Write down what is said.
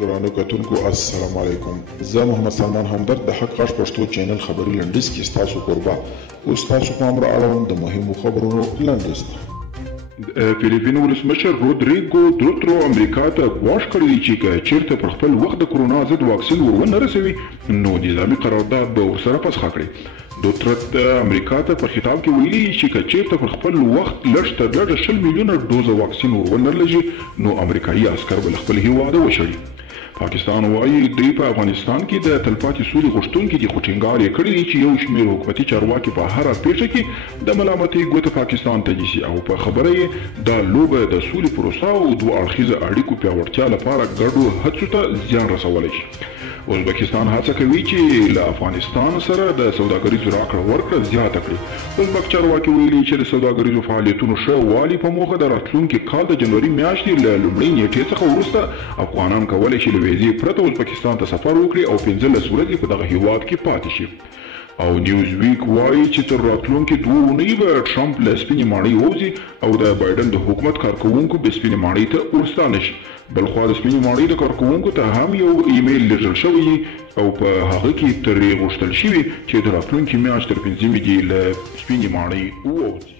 ګرانو کتونکو السلام علیکم. زه محمد سلمان همدرد د حق غږ پښتو چینل خبري لنډیز کې ستاسو کوربه اوس تاسو په امر اړوند د مهمو خبرونو لنډیز. فلیپین ولسمشر رودریګو دوترو امریکا ته ګواښ کړی دی چې چیرته پر خپل وخت د کرونا ضد واکسین ورونه رسوي نو نظامي قرارداد به ورسره فسخ کړي. دوترو امریکا ته پر خطاب کې ویلي چې چیرته پر خپل وخت لږ تر لږه 100 میلیونه ډوزه واکسین ورونه لږي نو امریکایي عسکر به خپل هیواد وشړي. پاکستان وایي دوی په افغانستان کې د تلپاتې سولې غوښتونکي دي خو ټینګار یې کړی دی چې یو شمېر حکومتي چارواکي په هره پیښه کې د ملامتۍ ګوته پاکستان ته نیسي او په خبره یې دا لوبه د سولې پروسه او دوه اړخیزه اړیکو پیاوړتیا لپاره ګډو هڅو ته زیان رسولی شي. ازبکستان هڅه کوي چې له افغانستان سره د سوداګریزو راکړه ورکړه زیاته کړي. ازبک چارواکي ویلي چې د سوداګریزو فعالیتونو ښه والي په موخه د راتلونکي کال د جنوري میاشتې له لومړۍ نیټې څخه وروسته افغانان کولی شي له ویزې پرته ازبکستان ته سفر وکړي او 15 ورځې په دغه هیواد کې پاتې شي. او نیوز ویک وایي چې تر راتلونکي 2 اونۍ به ټرمپ له سپینې ماڼۍ ووځي او د بایډن د حکومت کارکوونکو به سپینې ماڼۍ ته ورستانه شي. بلخوا د سپینې ماڼۍ د کارکوونکو ته هم یو ایمیل لیږل شوی او په هغه کې ترې غوښتل شوي چې د راتلونکي میاشت تر 15 له سپینې ماڼۍ ووځي.